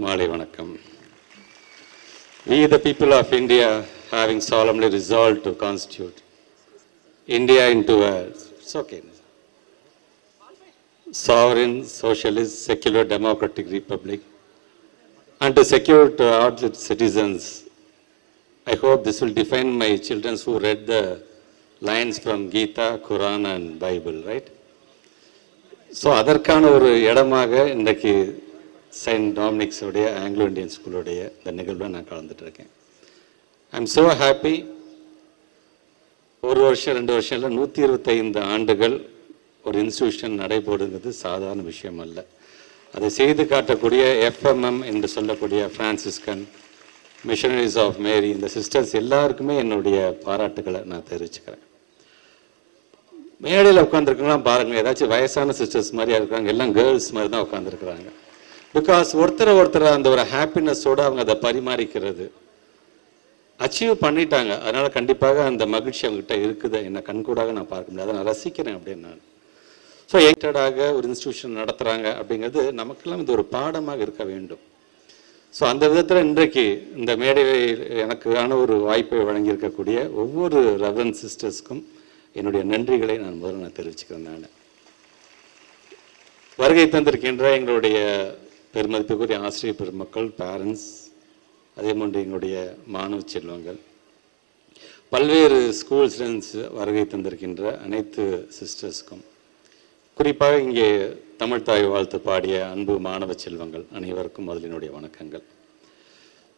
மாலை வணக்கம். We the people of India having solemnly resolved to constitute India into a sovereign, socialist, secular, democratic republic and to secure to all its citizens. I hope this will define my children who read the lines from Gita, Quran and Bible, right? So அதற்கான ஒரு இடமாக இன்றைக்கு Saint டாமினிக்ஸோடைய Anglo Indian ஸ்கூலோடைய இந்த நிகழ்வில் நான் கலந்துட்டு இருக்கேன். I am so happy. ஒரு வருஷம் 2 வருஷம் இல்லை, 125 ஆண்டுகள் ஒரு இன்ஸ்டிடியூஷன் நடைபெறுங்கிறது சாதாரண விஷயம் அல்ல. அதை செய்து காட்டக்கூடிய FMM என்று சொல்லக்கூடிய பிரான்சிஸ்கன் மிஷனரிஸ் ஆஃப் மேரி, இந்த சிஸ்டர்ஸ் எல்லாருக்குமே என்னுடைய பாராட்டுகளை நான் தெரிவிச்சுக்கிறேன். மேடையில் உட்காந்துருக்கலாம் பாருங்கள், ஏதாச்சும் வயசான சிஸ்டர்ஸ் மாதிரியா இருக்கிறாங்க, எல்லாம் கேர்ள்ஸ் மாதிரி தான் உட்காந்துருக்குறாங்க. பிகாஸ் ஒருத்தர் அந்த ஒரு ஹாப்பினஸோடு அவங்க அதை பரிமாறிக்கிறது அச்சீவ் பண்ணிட்டாங்க. அதனால் கண்டிப்பாக அந்த மகிழ்ச்சி அவங்ககிட்ட இருக்குது. என்னை கண்கூடாக நான் பார்க்க முடியாது, அதை நான் ரசிக்கிறேன் அப்படின்னு நான். ஸோ எயிட்டடாக ஒரு இன்ஸ்டிடியூஷன் நடத்துகிறாங்க அப்படிங்கிறது நமக்கெல்லாம் இது ஒரு பாடமாக இருக்க வேண்டும். ஸோ அந்த விதத்தில் இன்றைக்கு இந்த மேடையில் எனக்கான ஒரு வாய்ப்பை வழங்கியிருக்கக்கூடிய ஒவ்வொரு ரெவரண்ட் சிஸ்டர்ஸ்க்கும் என்னுடைய நன்றிகளை நான் முதல்ல தெரிவிச்சுக்கிறேன். நான் வருகை தந்திருக்கின்ற எங்களுடைய பெருமதிப்புக்குரிய ஆசிரியர் பெருமக்கள், பேரண்ட்ஸ், அதே போன்று எங்களுடைய மாணவ செல்வங்கள், பல்வேறு ஸ்கூல் ஸ்டூடெண்ட்ஸ், வருகை தந்திருக்கின்ற அனைத்து சிஸ்டர்ஸ்க்கும், குறிப்பாக இங்கே தமிழ் தாய் வாழ்த்து பாடிய அன்பு மாணவ செல்வங்கள் அனைவருக்கும் முதலினுடைய வணக்கங்கள்.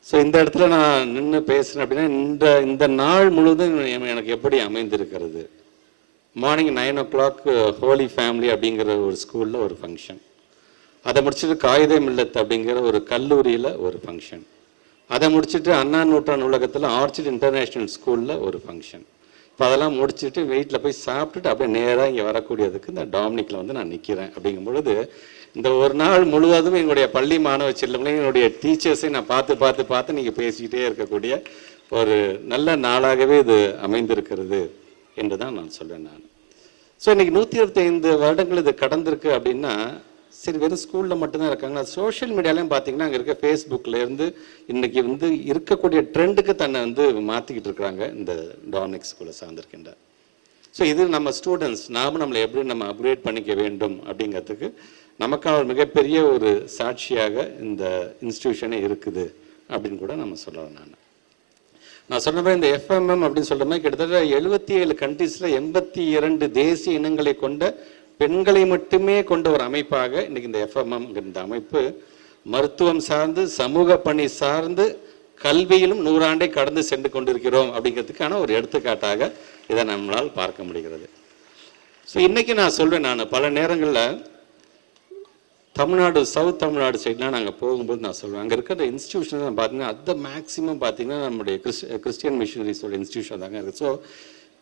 ஸோ இந்த இடத்துல நான் நின்று பேசுகிறேன் அப்படின்னா இந்த நாள் முழுவதும் எனக்கு எப்படி அமைந்திருக்கிறது. மார்னிங் 9 o'clock ஹோலி ஃபேமிலி அப்படிங்கிற ஒரு ஸ்கூலில் ஒரு ஃபங்க்ஷன், அதை முடிச்சுட்டு காகித மில்லத் அப்படிங்கிற ஒரு கல்லூரியில் ஒரு ஃபங்க்ஷன், அதை முடிச்சுட்டு அண்ணா நூற்றாண்டு நூலகத்தில் ஆர்ச்சிட் இன்டர்நேஷ்னல் ஸ்கூலில் ஒரு ஃபங்க்ஷன். இப்போ அதெல்லாம் முடிச்சுட்டு வீட்டில் போய் சாப்பிட்டுட்டு அப்படியே நேராக இங்கே வரக்கூடியதுக்கு இந்த டாமினிக்கில் வந்து நான் நிற்கிறேன். அப்படிங்கும் பொழுது இந்த ஒரு நாள் முழுவதும் எங்களுடைய பள்ளி மாணவ செல்வங்களையும் என்னுடைய டீச்சர்ஸையும் நான் பார்த்து நீங்கள் பேசிக்கிட்டே இருக்கக்கூடிய ஒரு நல்ல நாளாகவே இது அமைந்திருக்கிறது என்று தான் நான் சொல்வேன். நான் ஸோ இன்றைக்கி 125 வருடங்கள் இது கடந்திருக்கு அப்படின்னா சரி, வெறும் ஸ்கூலில் மட்டும்தான் இருக்காங்க. சோஷியல் மீடியாலையும் பார்த்தீங்கன்னா அங்கே இருக்க ஃபேஸ்புக்லேருந்து இன்றைக்கி வந்து இருக்கக்கூடிய ட்ரெண்டுக்கு தன்னை வந்து மாற்றிக்கிட்டு இருக்கிறாங்க இந்த டாமினிக் ஸ்கூலை சார்ந்திருக்கின்ற. ஸோ இது நம்ம ஸ்டூடெண்ட்ஸ் நம்மளை எப்படி நம்ம அப்கிரேட் பண்ணிக்க வேண்டும் அப்படிங்கிறதுக்கு நமக்கான ஒரு மிகப்பெரிய ஒரு சாட்சியாக இந்த இன்ஸ்டிடியூஷனே இருக்குது அப்படின்னு கூட நம்ம சொல்லலாம். நான் சொன்ன மாதிரி இந்த FMM அப்படின்னு சொல்கிற மாதிரி கிட்டத்தட்ட 77 கண்ட்ரீஸில் 82 தேசிய இனங்களை கொண்ட பெண்களை மட்டுமே கொண்ட ஒரு அமைப்பாக இன்னைக்கு இந்த FMM இந்த அமைப்பு மருத்துவம் சார்ந்து, சமூக பணி சார்ந்து, கல்வியிலும் 100 ஆண்டை கடந்து சென்று கொண்டிருக்கிறோம் அப்படிங்கிறதுக்கான ஒரு எடுத்துக்காட்டாக இதை நம்மளால் பார்க்க முடிகிறது. ஸோ இன்னைக்கு நான் சொல்வேன், நான் பல நேரங்களில் தமிழ்நாடு, சவுத் தமிழ்நாடு சைட்லாம் நாங்கள் போகும்போது நான் சொல்லுவேன், அங்கே இருக்கிற இன்ஸ்டியூஷன் பார்த்தீங்கன்னா அது மேக்ஸிமம் பார்த்தீங்கன்னா நம்முடைய கிறிஸ்டியன் மிஷனரிஸோட இன்ஸ்டியூஷன் தாங்க இருக்குது. ஸோ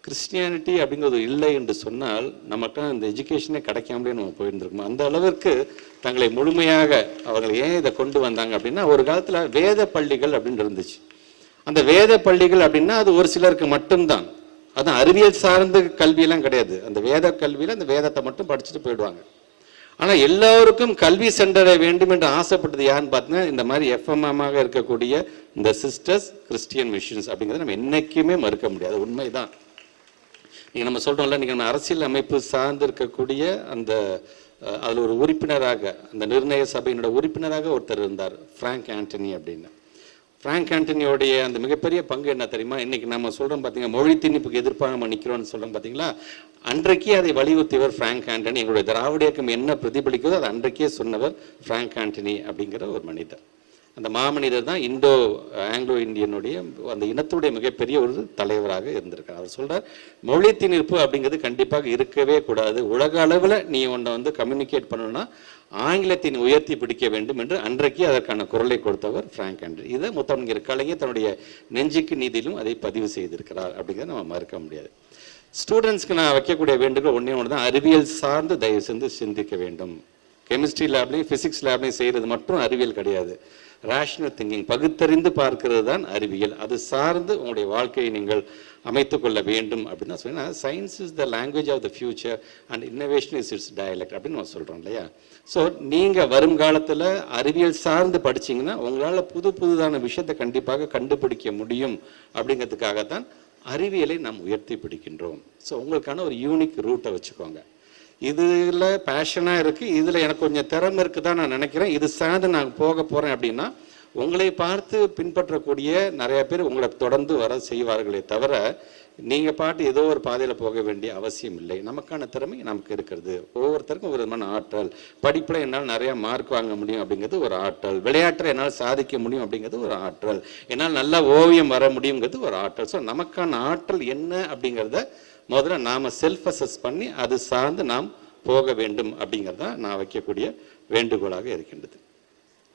கிறிஸ்டியானிட்டி அப்படிங்கிறது இல்லை என்று சொன்னால் நமக்கு இந்த எஜுகேஷனே கிடைக்காமலே நம்ம போயிருந்துருக்கோம். அந்த அளவிற்கு தங்களை முழுமையாக அவர்கள் ஏன் இதை கொண்டு வந்தாங்க அப்படின்னா, ஒரு காலத்தில் வேத பள்ளிகள் அப்படின்னு இருந்துச்சு. அந்த வேத பள்ளிகள் அப்படின்னா அது ஒரு சிலருக்கு மட்டும்தான், அது அறிவியல் சார்ந்த கல்வியெல்லாம் கிடையாது. அந்த வேத கல்வியில் அந்த வேதத்தை மட்டும் படிச்சுட்டு போயிடுவாங்க. ஆனால் எல்லோருக்கும் கல்வி சென்றடைய வேண்டும் என்று ஆசைப்பட்டது யாருன்னு பார்த்தீங்கன்னா இந்த மாதிரி FMM-ஆக இருக்கக்கூடிய இந்த சிஸ்டர்ஸ், கிறிஸ்டியன் மிஷன்ஸ் அப்படிங்கிறத நம்ம என்றைக்குமே மறுக்க முடியாது. உண்மைதான். நீங்கள் நம்ம சொல்கிறோம்ல, நீங்கள் நம்ம அரசியல் அமைப்பு சார்ந்து இருக்கக்கூடிய அந்த அதில் ஒரு உறுப்பினராக, அந்த நிர்ணய சபையினோட உறுப்பினராக ஒருத்தர் இருந்தார், ஃப்ராங்க் ஆண்டனி அப்படின்னு. ஃப்ராங்க் ஆண்டனியோடைய அந்த மிகப்பெரிய பங்கு என்ன தெரியுமா? இன்னைக்கு நம்ம சொல்கிறோம் பார்த்தீங்கன்னா மொழி திணிப்புக்கு எதிர்ப்பாக நம்ம நிற்கிறோம்னு சொல்கிறோம் பார்த்தீங்களா, அன்றைக்கே அதை வலியுறுத்தியவர் ஃப்ராங்க் ஆண்டனி. எங்களுடைய திராவிட இயக்கம் என்ன பிரதிபலிக்கிறதோ அதை அன்றைக்கே சொன்னவர் ஃப்ராங்க் ஆண்டனி அப்படிங்கிற ஒரு மனிதர். அந்த மாமனிதர் தான் ஆங்கிலோ இந்தியனுடைய அந்த இனத்துடைய மிகப்பெரிய ஒரு தலைவராக இருந்திருக்கார். அவர் சொல்றார், மொழி திணிப்பு அப்படிங்கிறது கண்டிப்பாக இருக்கவே கூடாது. உலக அளவில் நீ ஒன்றை வந்து கம்யூனிகேட் பண்ணணும்னா ஆங்கிலத்தின் உயர்த்தி பிடிக்க வேண்டும் என்று அன்றைக்கு அதற்கான குரலை கொடுத்தவர் ஃப்ராங்க் ஆண்டனி. இதை முத்தமிழர் கலைஞர் தன்னுடைய நெஞ்சுக்கு நீதியிலும் அதை பதிவு செய்திருக்கிறார் அப்படிங்கிறத நம்ம மறுக்க முடியாது. ஸ்டூடெண்ட்ஸ்க்கு நான் வைக்கக்கூடிய வேண்டுகோள் ஒன்றே ஒன்று தான், அறிவியல் சார்ந்து தயவு செஞ்சு சிந்திக்க வேண்டும். கெமிஸ்ட்ரி லேப்லையும் ஃபிசிக்ஸ் லேப்லையும் செய்கிறது மட்டும் அறிவியல் கிடையாது. ரேஷனல் திங்கிங், பகுத்தறிந்து பார்க்கிறது தான் அறிவியல். அது சார்ந்து உங்களுடைய வாழ்க்கையை நீங்கள் அமைத்து கொள்ள வேண்டும் அப்படின்னு நான் சொன்னேன். Science is the language of the future and innovation is its dialect அப்படின்னு நான் சொல்கிறோம் இல்லையா. ஸோ நீங்கள் வருங்காலத்தில் அறிவியல் சார்ந்து படிச்சிங்கன்னா உங்களால் புதுதான விஷயத்தை கண்டிப்பாக கண்டுபிடிக்க முடியும். அப்படிங்கிறதுக்காகத்தான் அறிவியலை நாம் உயர்த்தி பிடிக்கின்றோம். ஸோ உங்களுக்கான ஒரு யூனிக் ரூட்டை வச்சுக்கோங்க. இதில் பேஷனாக இருக்குது, இதில் எனக்கு கொஞ்சம் திறமை இருக்குது தான் நான் நினைக்கிறேன், இது சார்ந்து நான் போக போகிறேன் அப்படின்னா உங்களை பார்த்து பின்பற்றக்கூடிய நிறைய பேர் உங்களை தொடர்ந்து வர செய்வார்களே தவிர நீங்கள் பாட்டு ஏதோ ஒரு பாதையில் போக வேண்டிய அவசியம் இல்லை. நமக்கான திறமை நமக்கு இருக்கிறது. ஒவ்வொருத்தருக்கும் ஒரு விதமான ஆற்றல். படிப்பில் என்னால் நிறையா மார்க் வாங்க முடியும் அப்படிங்கிறது ஒரு ஆற்றல். விளையாட்டில் என்னால் சாதிக்க முடியும் அப்படிங்கிறது ஒரு ஆற்றல். என்னால் நல்லா ஓவியம் வர முடியுங்கிறது ஒரு ஆற்றல். ஸோ நமக்கான ஆற்றல் என்ன அப்படிங்கிறத முதல்ல நாம் செல்ஃப் அசஸ் பண்ணி அது சார்ந்து நாம் போக வேண்டும் அப்படிங்கிறத நான் வைக்கக்கூடிய வேண்டுகோளாக இருக்கின்றது.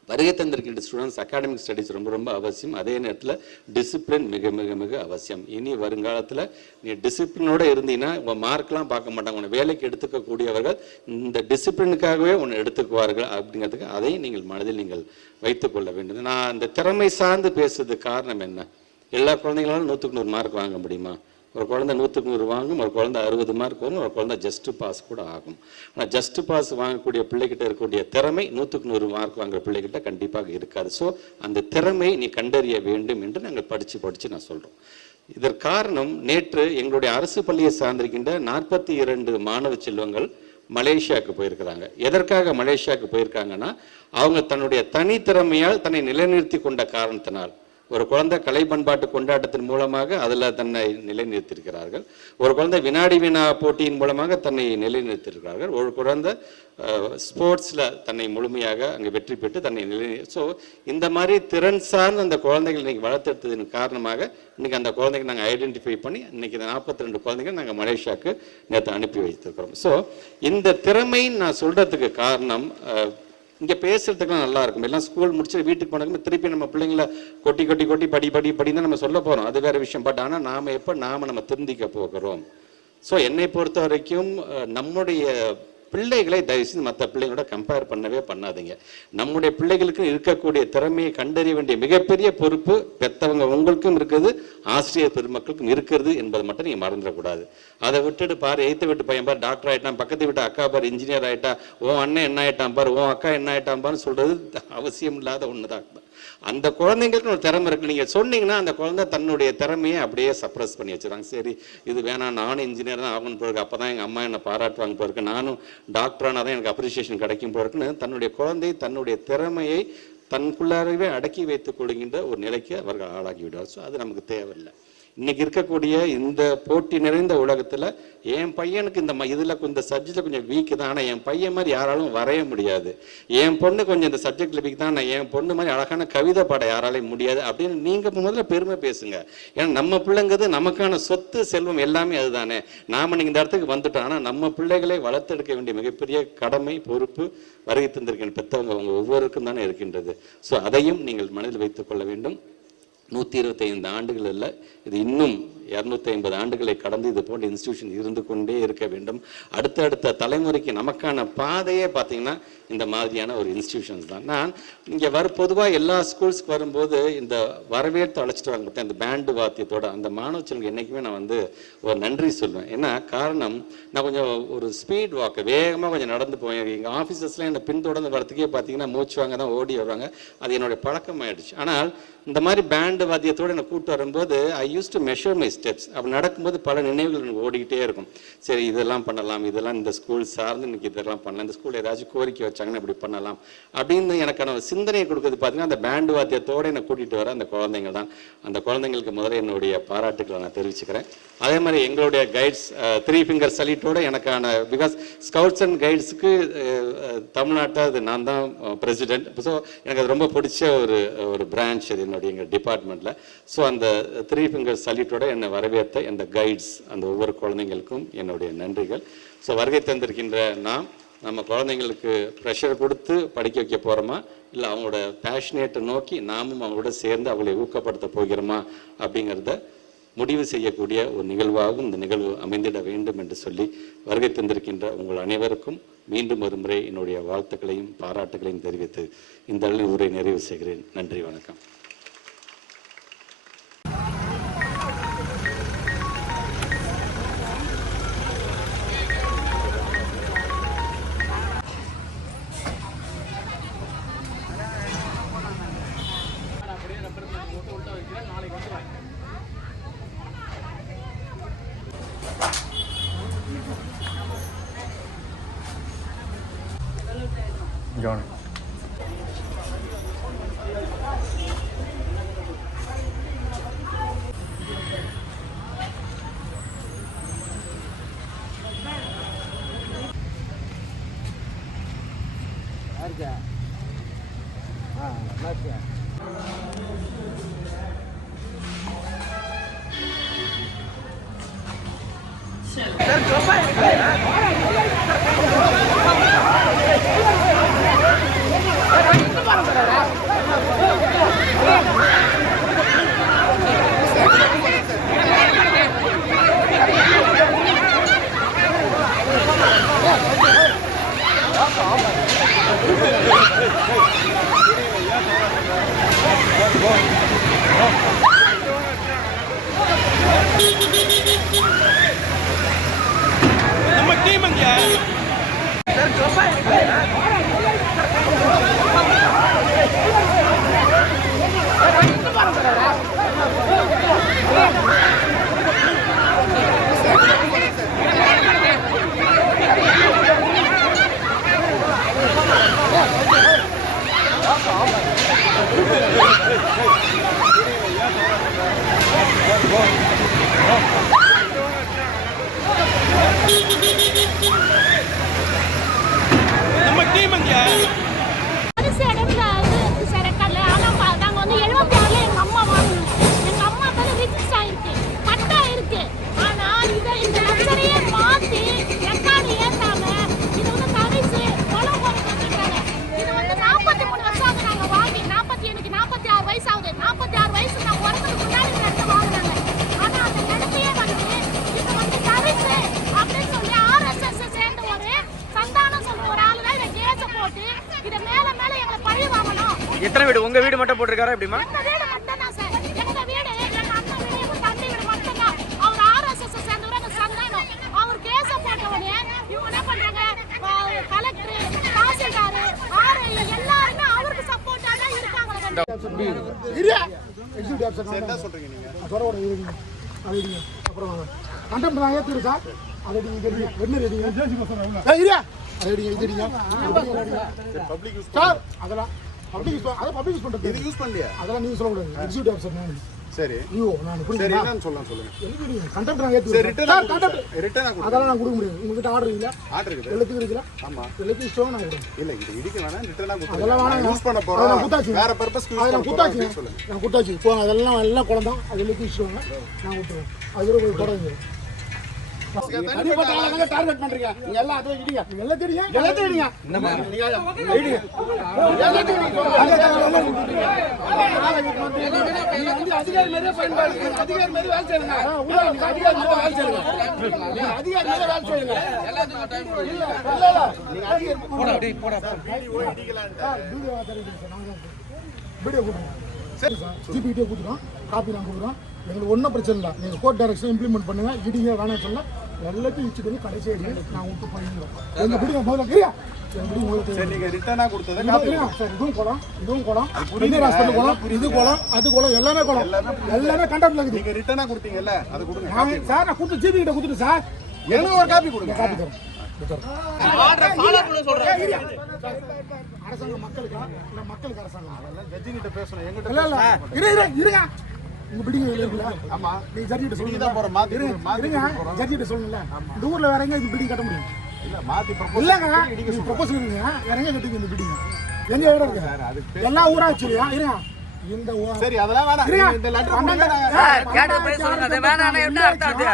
வருகை தந்திருக்கின்ற ஸ்டூடெண்ட்ஸ் அகாடமிக் ஸ்டடீஸ் ரொம்ப ரொம்ப அவசியம். அதே நேரத்தில் டிசிப்ளின் மிக மிக மிக அவசியம். இனி வருங்காலத்தில் நீ டிசிப்ளினோடு இருந்தீங்கன்னா உங்கள் மார்க்லாம் பார்க்க மாட்டாங்க. உன்னை வேலைக்கு எடுத்துக்கக்கூடியவர்கள் இந்த டிசிப்ளினுக்காகவே உன்னை எடுத்துக்குவார்கள் அப்படிங்கிறதுக்கு அதையும் நீங்கள் மனதில் நீங்கள் வைத்துக்கொள்ள வேண்டும். நான் இந்த திறமை சார்ந்து பேசுறதுக்கு காரணம் என்ன? எல்லா குழந்தைங்களாலும் 100க்கு 100 மார்க் வாங்க முடியுமா? ஒரு குழந்தை 100க்கு 100 வாங்கும், ஒரு குழந்தை 60 மார்க் வரும், ஒரு குழந்தை ஜஸ்ட் பாஸ் கூட ஆகும். ஆனால் ஜஸ்ட் பாஸ் வாங்கக்கூடிய பிள்ளைகிட்ட இருக்கக்கூடிய திறமை 100க்கு 100 மார்க் வாங்குற பிள்ளைகிட்ட கண்டிப்பாக இருக்காது. ஸோ அந்த திறமை நீ கண்டறிய வேண்டும் என்று நாங்கள் படித்து நான் சொல்கிறோம். இதற்கு காரணம், நேற்று எங்களுடைய அரசு பள்ளியை சார்ந்திருக்கின்ற 42 மாணவ செல்வங்கள் மலேசியாவுக்கு போயிருக்கிறாங்க. எதற்காக மலேசியாவுக்கு போயிருக்காங்கன்னா, அவங்க தன்னுடைய தனித்திறமையால் தன்னை நிலைநிறுத்தி கொண்ட காரணத்தினால். ஒரு குழந்தை கலை பண்பாட்டு கொண்டாட்டத்தின் மூலமாக அதில் தன்னை நிலைநிறுத்தியிருக்கிறார்கள். ஒரு குழந்தை வினாடி வினா போட்டியின் மூலமாக தன்னை நிலைநிறுத்தியிருக்கிறார்கள். ஒரு குழந்தை ஸ்போர்ட்ஸில் தன்னை முழுமையாக அங்கே வெற்றி பெற்று தன்னை ஸோ இந்த மாதிரி திறன் சார்ந்த அந்த குழந்தைகள் இன்றைக்கி வளர்த்தெடுத்ததின் காரணமாக இன்றைக்கி அந்த குழந்தைங்க நாங்கள் ஐடென்டிஃபை பண்ணி இன்றைக்கி இந்த 42 குழந்தைகள் நாங்கள் மலேசியாவுக்கு நேற்று அனுப்பி வைத்திருக்கிறோம். ஸோ இந்த திறமைன்னு நான் சொல்கிறதுக்கு காரணம், இங்கே பேசுறதுக்குலாம் நல்லா இருக்கும். எல்லாம் ஸ்கூல் முடிச்சு வீட்டுக்கு போனாலுமே திருப்பி நம்ம பிள்ளைங்கள கொட்டி படி தான் நம்ம சொல்ல போகிறோம், அது வேற விஷயம். பட் ஆனால் நம்ம திருந்திக்க போகிறோம். ஸோ என்னை பொறுத்த வரைக்கும் நம்முடைய பிள்ளைகளை தயவுசெய்து மற்ற பிள்ளைங்களோட கம்பேர் பண்ணவே பண்ணாதீங்க. நம்முடைய பிள்ளைகளுக்கு இருக்கக்கூடிய திறமையை கண்டறிய வேண்டிய மிகப்பெரிய பொறுப்பு பெற்றவங்க உங்களுக்கும் இருக்குது, ஆசிரியர் பெருமக்களுக்கும் இருக்கிறது என்பதை மட்டும் நீங்கள் மறந்துடக்கூடாது. அதை விட்டுட்டு பாரு, எய்த்து விட்டு பையன் பாரு டாக்டர் ஆகிட்டான், பக்கத்து விட்டு அக்கா பாரு இன்ஜினியர் ஆகிட்டா, உன் அண்ணன் என்ன ஆகிட்டான் பாரு, உன் அக்கா என்ன ஆகிட்டான் பாருன்னு சொல்றது அவசியம் இல்லாத ஒன்று தான். அந்த குழந்தைங்களுக்கு ஒரு திறமை இருக்கு. நீங்கள் சொன்னீங்கன்னா அந்த குழந்தை தன்னுடைய திறமையை அப்படியே சப்ரஸ் பண்ணி வச்சுருவாங்க. சரி இது வேணாம், நானும் இன்ஜினியர் தான் ஆகணும் போயிருக்கு, அப்போ தான் எங்கள் அம்மா என்னை பாராட்டுவாங்க போயிருக்கு, நானும் டாக்டரானா தான் எனக்கு அப்ரிசியேஷன் கிடைக்கும் போயிருக்குன்னு தன்னுடைய குழந்தை தன்னுடைய திறமையை தனக்குள்ளாரவே அடக்கி வைத்துக் கொள்கின்ற ஒரு நிலைக்கு அவர்கள் ஆளாகி விடுவார். ஸோ அது நமக்கு தேவையில்லை. இன்னைக்கு இருக்கக்கூடிய இந்த போட்டி நிறைந்த உலகத்தில் என் பையனுக்கு இந்த சப்ஜெக்டில் கொஞ்சம் வீக்கு தான், ஆனால் என் பையன் மாதிரி யாராலும் வரைய முடியாது, என் பொண்ணு கொஞ்சம் இந்த சப்ஜெக்டில் வீக் தான், ஆனால் என் பொண்ணு மாதிரி அழகான கவிதை பாட யாராலையும் முடியாது அப்படின்னு நீங்கள் முதல்ல பெருமை பேசுங்க. ஏன்னா நம்ம பிள்ளைங்கிறது நமக்கான சொத்து செல்வம் எல்லாமே அதுதானே. நாம் நீங்கள் இந்த இடத்துக்கு வந்துட்டோம். ஆனால் நம்ம பிள்ளைகளை வளர்த்தெடுக்க வேண்டிய மிகப்பெரிய கடமை பொறுப்பு வருகை தந்திருக்கின்ற பெற்றவங்க அவங்க ஒவ்வொருக்கும் தானே இருக்கின்றது. ஸோ அதையும் நீங்கள் மனதில் வைத்துக் கொள்ள வேண்டும். 125 ஆண்டுகள் இல்லை, இது இன்னும் 250 ஆண்டுகளை கடந்து இது போன்ற இன்ஸ்டிடியூஷன் இருந்து கொண்டே இருக்க வேண்டும். அடுத்த தலைமுறைக்கு நமக்கான பாதையே பார்த்தீங்கன்னா இந்த மாதிரியான ஒரு இன்ஸ்டிடியூஷன்ஸ் தான். நான் இங்கே பொதுவாக எல்லா ஸ்கூல்ஸ்க்கு வரும்போது இந்த வரவேற்று அழைச்சிட்டு வாங்க பார்த்தேன், இந்த பேண்டு வாத்தியத்தோட அந்த மாணவர்களுக்கு என்றைக்குமே நான் ஒரு நன்றி சொல்லுவேன். ஏன்னா காரணம், நான் கொஞ்சம் ஒரு ஸ்பீட் வாக்கு வேகமாக கொஞ்சம் நடந்து போவேன். எங்கள் ஆஃபீஸர்ஸ்லாம் என்னை பின்தொடர்ந்து வரத்துக்கே பார்த்தீங்கன்னா மூச்சு வாங்க தான் ஓடி வருவாங்க. அது என்னுடைய பழக்கம் ஆயிடுச்சு. ஆனால் இந்த மாதிரி பேண்டு வாத்தியத்தோடு என்னை கூப்பிட்டு வரும்போது I use to measure my steps. அப்படி நடக்கும்போது பல நினைவுகள் எனக்கு ஓடிக்கிட்டே இருக்கும். சரி இதெல்லாம் பண்ணலாம், இதெல்லாம் இந்த ஸ்கூல் சார்ந்து இன்னைக்கு இதெல்லாம் பண்ணலாம், இந்த ஸ்கூலில் ஏதாச்சும் கோரிக்கை வச்சாங்கன்னா இப்படி பண்ணலாம் அப்படின்னு எனக்கான சிந்தனையை கொடுக்குறது பார்த்தீங்கன்னா அந்த பேண்டு வாத்தியத்தோடு என்னை கூட்டிகிட்டு வர அந்த குழந்தைங்க தான். அந்த குழந்தைங்களுக்கு முதல்ல என்னுடைய பாராட்டுக்களை நான் தெரிவிச்சுக்கிறேன். அதே மாதிரி எங்களுடைய கைட்ஸ் 3 ஃபிங்கர் சல்யூட்டோட எனக்கான, பிகாஸ் ஸ்கவுட்ஸ் அண்ட் கைட்ஸுக்கு தமிழ்நாட்டை அது நான் தான் பிரசிடென்ட். ஸோ எனக்கு அது ரொம்ப பிடிச்ச ஒரு பிரான்ச் அது எங்கள் டிபார்ட்மெண்ட்டில். ஸோ அந்த 3 ஃபிங்கர் சல்யூட்டோட என்னை வரவேற்ற அந்த கைட்ஸ் அந்த ஒவ்வொரு குழந்தைங்களுக்கும் என்னுடைய நன்றிகள். ஸோ வருகை தந்திருக்கின்ற நம்ம குழந்தைங்களுக்கு ப்ரெஷர் கொடுத்து படிக்க வைக்க போகிறோமா, இல்லை அவங்களோட பேஷனேட்டை நோக்கி நாமும் அவங்களோட சேர்ந்து அவங்களை ஊக்கப்படுத்த போகிறோமா அப்படிங்கிறத முடிவு செய்யக்கூடிய ஒரு நிகழ்வாகவும் இந்த நிகழ்வு அமைந்திட வேண்டும் என்று சொல்லி வருகை தந்திருக்கின்ற உங்கள் அனைவருக்கும் மீண்டும் ஒரு முறை என்னுடைய வாழ்த்துக்களையும் பாராட்டுகளையும் தெரிவித்து இந்த அளவில் உரை நிறைவு செய்கிறேன். நன்றி, வணக்கம். John. நம்ம டீம் அங்க நம்ம டீம் அங்க எத்தனை வீடு? உங்க வீடு மட்டும் போட்டிருக்காரா எப்படிமா? பப்ளிக் பண்றது இது யூஸ் பண்ணலையா? அதெல்லாம் நீங்க சொல்ல கூடாது. எக்ஸிக்யூட்டிவ் ஆஃபீசர் நான். சரி ஐயோ நான் புரியுது. சரி என்னன்னு சொல்லுங்க. எழுதிடுங்க. கண்டெம்ட் நான் ஏத்து. சரி ரிட்டர்ன் அதெல்லாம் நான் கொடுக்க முடியாது. உங்ககிட்ட ஆர்டர் இல்ல? ஆர்டர் இருக்கு. எழுத்து இருக்குல? ஆமா. எழுத்து ஸ்டோன் நான் கொடுங்க. இல்ல இது இடிக்க வேணாம். ரிட்டர்னா கொடுங்க. அதெல்லாம் வேணாம். யூஸ் பண்ண போறோம். நான் குட்டாச்சு. வேற பர்பஸ்க்கு யூஸ் பண்ண குட்டாச்சு சொல்லுங்க. நான் குட்டாச்சு. போ அதெல்லாம் எல்லாம் குழந்தா. அது எழுத்து ஸ்டோன் நான் விட்டுறேன். அது ஒரு போடுங்க. டார்கெட் பண்றீங்க. நீங்க எல்லாம் அதே இடிங்க. எல்லாம் தெரியுங்க. எல்லாம் தெரியுங்க. என்னமா நீங்க இடிங்க. அதிகாரி மேலே பயன்படுது. அதிகாரி மேலே வேலை செய்யுங்க. அதிகாரி மேலே வேலை செய்யுங்க. அதிகாரி மேலே வேலை செய்யுங்க. எல்லாத்துக்கும் டைம் இல்ல இல்ல நீங்க அதிகாரி போடா அப்படியே போடா. வீடியோ இடிக்கலாம்டா. வீடியோ ஆதரிங்க. வீடியோ கொடுங்க. சரி சார். ஜிபிடி கொடுத்துறோம். காப்பி நான் கொடுக்குறோம். எங்களுக்கு ஒன்றும் பிரச்சனை இல்லை. நீங்கள் கோர்ட் டைரக்ஷன் இம்ப்ளிமெண்ட் பண்ணுங்க. இடிங்க வேணாம் சொல்ல எல்லாத்தையும் இடிச்சு பண்ணி கடைசி அடி நான் விட்டு போயிடுறோம். எங்கள் பிடிங்க முதல்ல கிரியா நீங்கள் ரிட்டர்னாக கொடுத்தது சார். இதுவும் குளம் இதுவும் குளம் இந்தியன் ஹாஸ்பிட்டல் குளம் இது குளம் அது குளம் எல்லாமே குளம் எல்லாமே கண்டக்ட்ல இருக்குது. நீங்கள் ரிட்டர்னாக கொடுத்தீங்கல்ல அது கொடுங்க சார். நான் கொடுத்து ஜிபி கிட்ட கொடுத்துட்டு சார் எனக்கு ஒரு காப்பி கொடுங்க. காப்பி தரேன். அரசாங்கம் மக்களுக்கா இல்லை மக்களுக்கு அரசாங்கம் ஜட்ஜி கிட்ட பேசணும். எங்கிட்ட இல்லை இருங்க. உங்க பிடிங்க இருக்குல்ல? ஆமா. நீ ஜட்ஜி கிட்ட சொல்லுங்க. தான் போற மாதிரி இருங்க. ஜட்ஜி கிட்ட சொல்லுங்க. இந்த ஊர்ல வேற எங்க இந்த பில்டிங் கட்ட முடியும்? இல்ல மாத்தி ப்ரோபோசல் இல்லங்க. நீங்க ப்ரோபோசல் இருக்குங்க. வேற எங்க கட்டுங்க இந்த பில்டிங்? எங்க இடம் இருக்கு சார்? அது எல்லா ஊராட்சியா? இருங்க. இந்த சரி அதெல்லாம் வேணாம். இந்த லெட்டர் கேட்ட போய் சொல்லுங்க. அது வேணானே என்ன அர்த்தம் அது?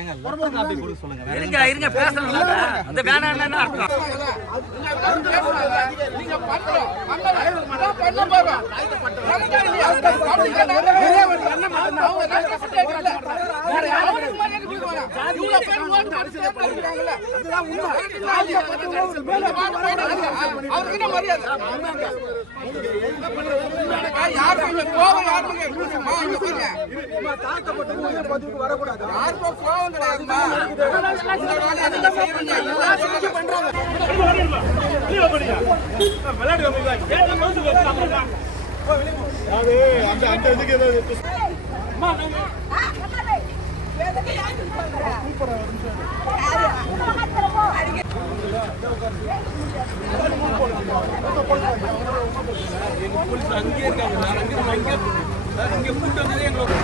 ஏங்க லெட்டர் காப்பி கொடு சொல்லுங்க. இருங்க பேசணும்ல. அது வேணானே என்ன அர்த்தம்? நீங்க பண்றோம். பண்ண பாருங்க. அங்கே இருக்காங்க, அங்கே கூட்டு வந்ததே எங்களுக்கு